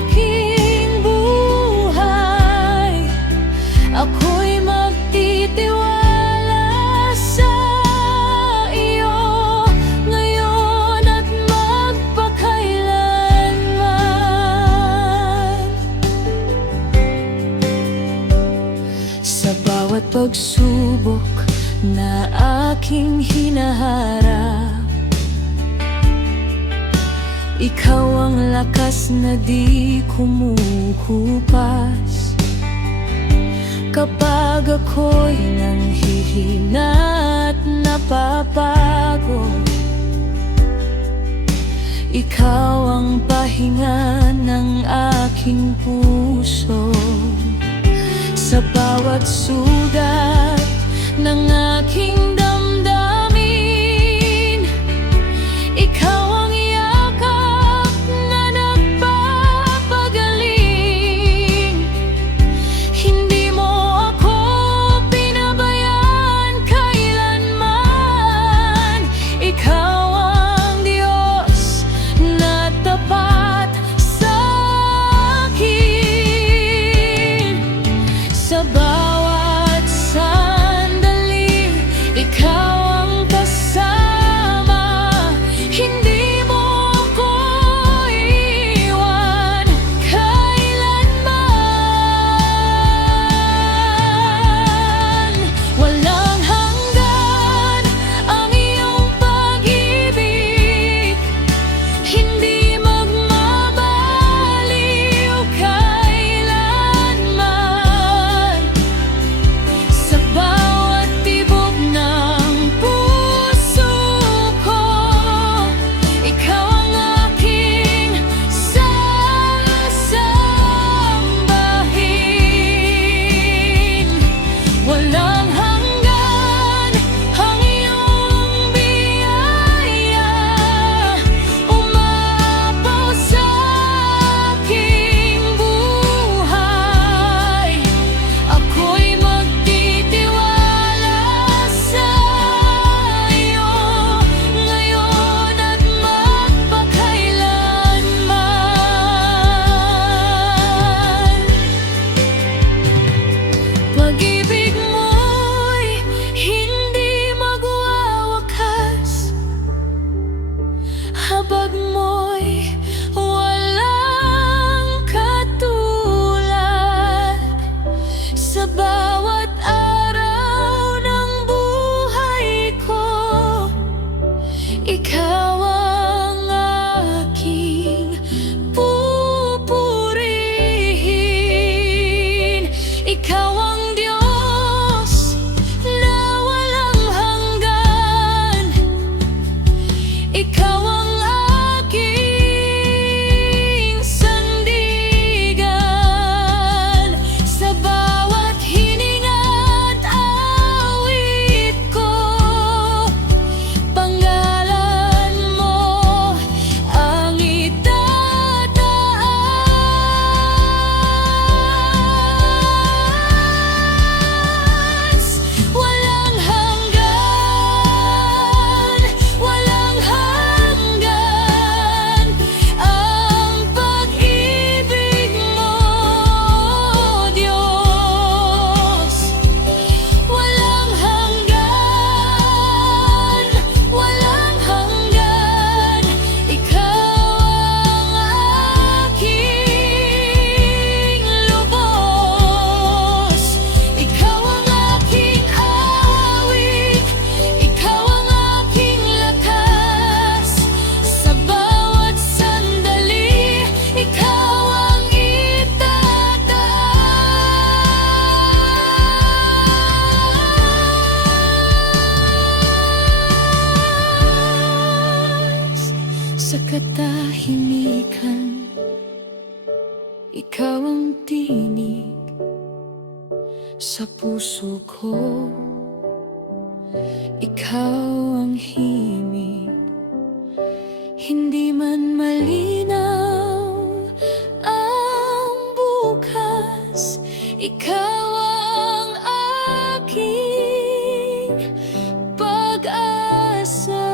aking buhay. Ako'y magtitiwala sa iyo ngayon at magpakailanman. Sa bawat pagsubok na aking hinaharap, Ikaw ang lakas na di kumukupas kapag ako'y nanghihina at napapagod. Ikaw ang pahinga ng aking puso. Sa bawat sugat ng aking damdamin, ikaw ang yakap na nagpapagaling. Hindi mo ako pinabayaan kailanman. Ikaw ang Diyos na tapat sa akin. Sa bawat sandali, ikaw ang kasama. Hindi mo ako iwan kailanman. Walang hanggan ang iyong pag-ibig, hindi magmabaliw kailanman. Sa bawat tibok ng puso ko, ikaw ang aking sasambahin. Walang hanggan ang iyong biyaya, umaapaw sa aking buhay. Ako'y magtitiwala sa iyo ngayon at magpakailanman. Pag-ibig mo'y hindi magwawakas, habag mo'y walang katulad. Sa bawat araw ng buhay ko, ikaw ang aking pupurihin. Ikaw ang Diyos na walang hanggan. Ikaw ang aking sandigan. Sa bawat hininga't awit ko, pangalan mo ang itataas. Walang hanggan, walang hanggan ang pag-ibig mo, Diyos. Walang hanggan, walang hanggan. Ikaw ang aking lubos. Ikaw ang aking awit. Ikaw ang aking lakas. Sa bawat sandali, ikaw ang itataas. Sa katahimikan, ikaw ang tinig sa puso ko. Ikaw ang himig, hindi man malinaw ang bukas. Ikaw ang aking pag-asa.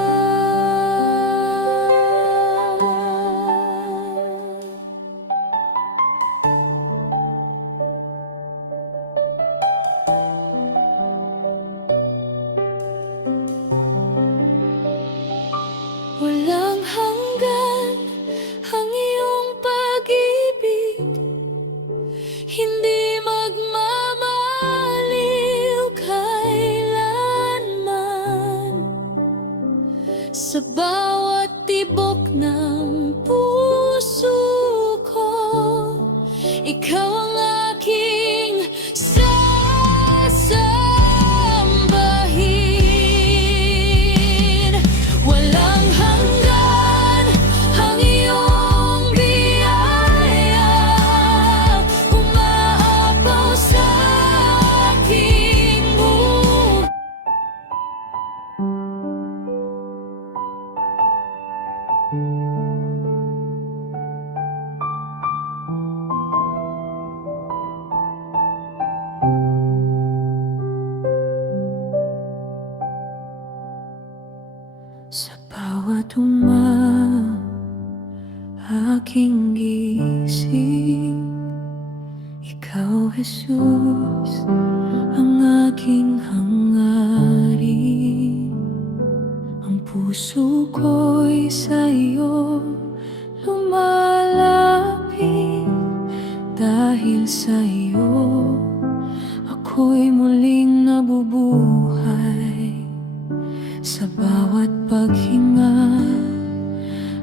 aking gising. Ikaw, Jesus, ang aking hangarin. Ang puso ko'y sa'yo lumalapit. Dahil sa'yo ako'y muling nabubuhay. Sa bawat paghinga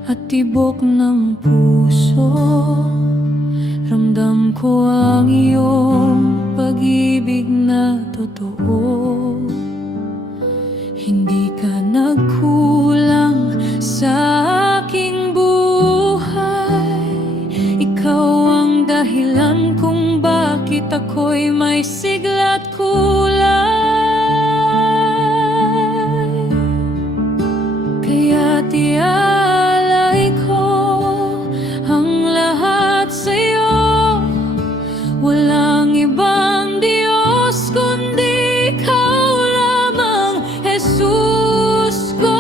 at tibok ng puso, ramdam ko ang iyong pag-ibig na totoo. Hindi ka nagkulang sa aking buhay. Ikaw ang dahilan kung bakit ako'y may sigla't kulay. Kaya't ialay ko ang lahat sa'yo. Walang ibang Diyos kundi ikaw lamang, Jesus ko.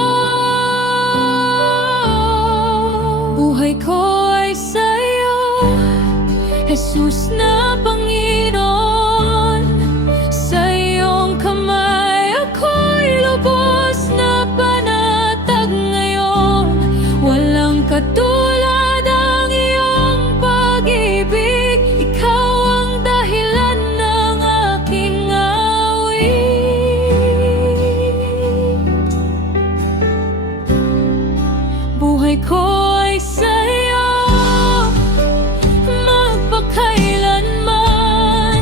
Buhay ko ay sa'yo, Jesus na Panginoon. Sa iyong kamay ako'y lubos na panatag ngayon. Walang katulad ang iyong pag-ibig. Ikaw ang dahilan ng aking awit. Buhay ko ay sa'yo, magpakailanman.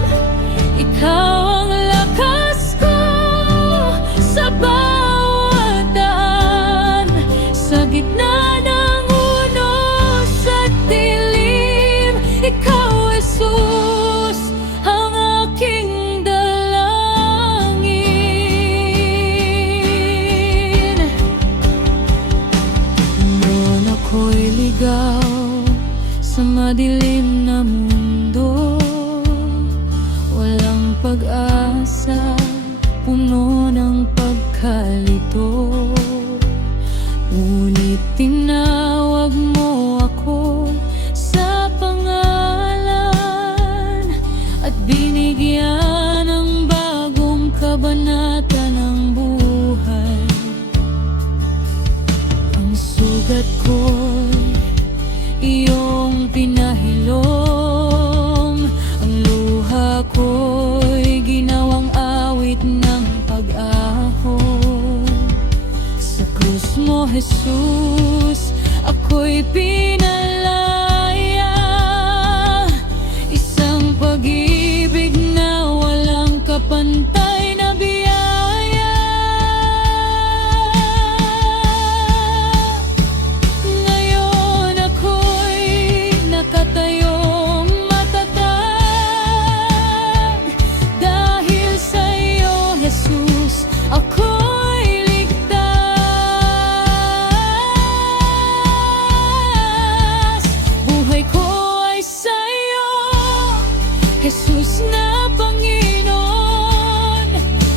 Ikaw ang lakas ko sa bawat daan. Sa gitna ng unos at dilim, ikaw, Jesus, ang aking dalangin. Noon ako'y ligaw sa madilim na mundo, walang pag-asa, puno ng pagkalito. Ngunit tinawag mo ako sa pangalan at binigyan ng bagong kabanata ng buhay. Ang sugat ko'y iyong pinahilom, ang luha ko'y ginawang awit ng pag-ahon. Sa krus mo, Jesus, ako'y pinalaya. Isang pag-ibig na walang kapantay na biyaya. Ngayon ako'y nakatayong matatag. Dahil sa iyo, Jesus, ako'y ligtas. Buhay ko ay sa iyo, Jesus na Panginoon.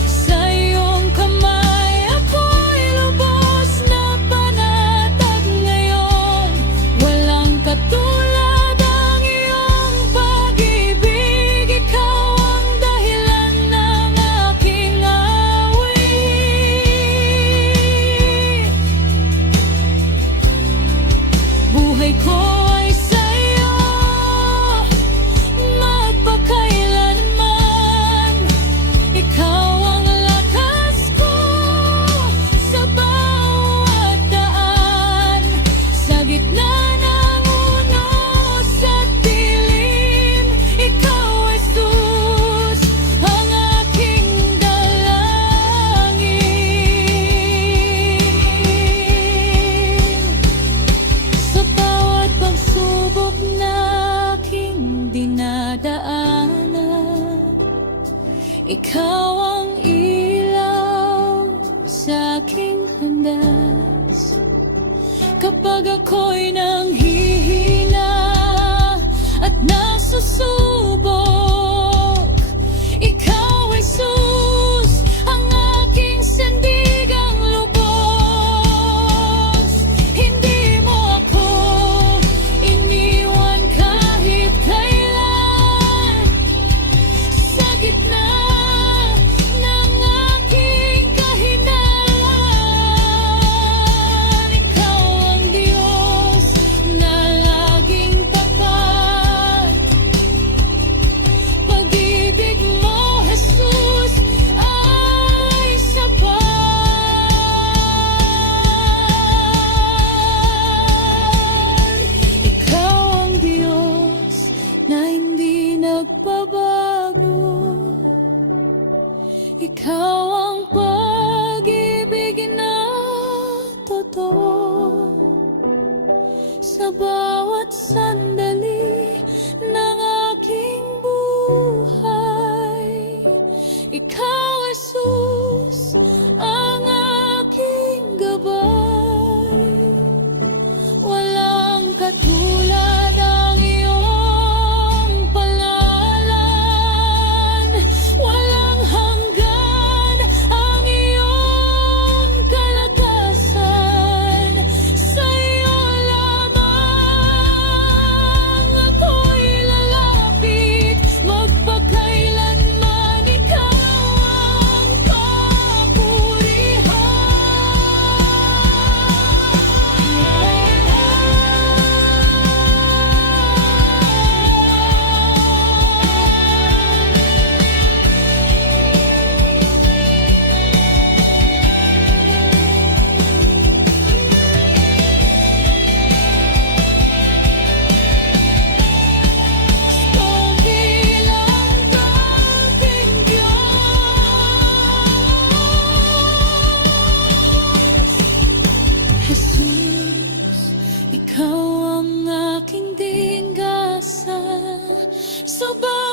Sa iyong kamay ako'y lubos na panatag ngayon. Walang katulad ang iyong pag-ibig. Ikaw ang dahilan ng aking awit. Buhay ko ay sa'yo, magpakailanman. Ikaw ang lakas ko sa bawat daan. Sa gitna ng unos at dilim, ikaw, Jesus, ang aking dalangin. Sa bawat pagsubok na aking dinadaanan, ikaw ang ilaw sa aking landas. Kapag ako'y nanghihina at nasusubok, ikaw, Jesus, ang aking sandigang lubos. Hindi mo ako iniwan. Subalit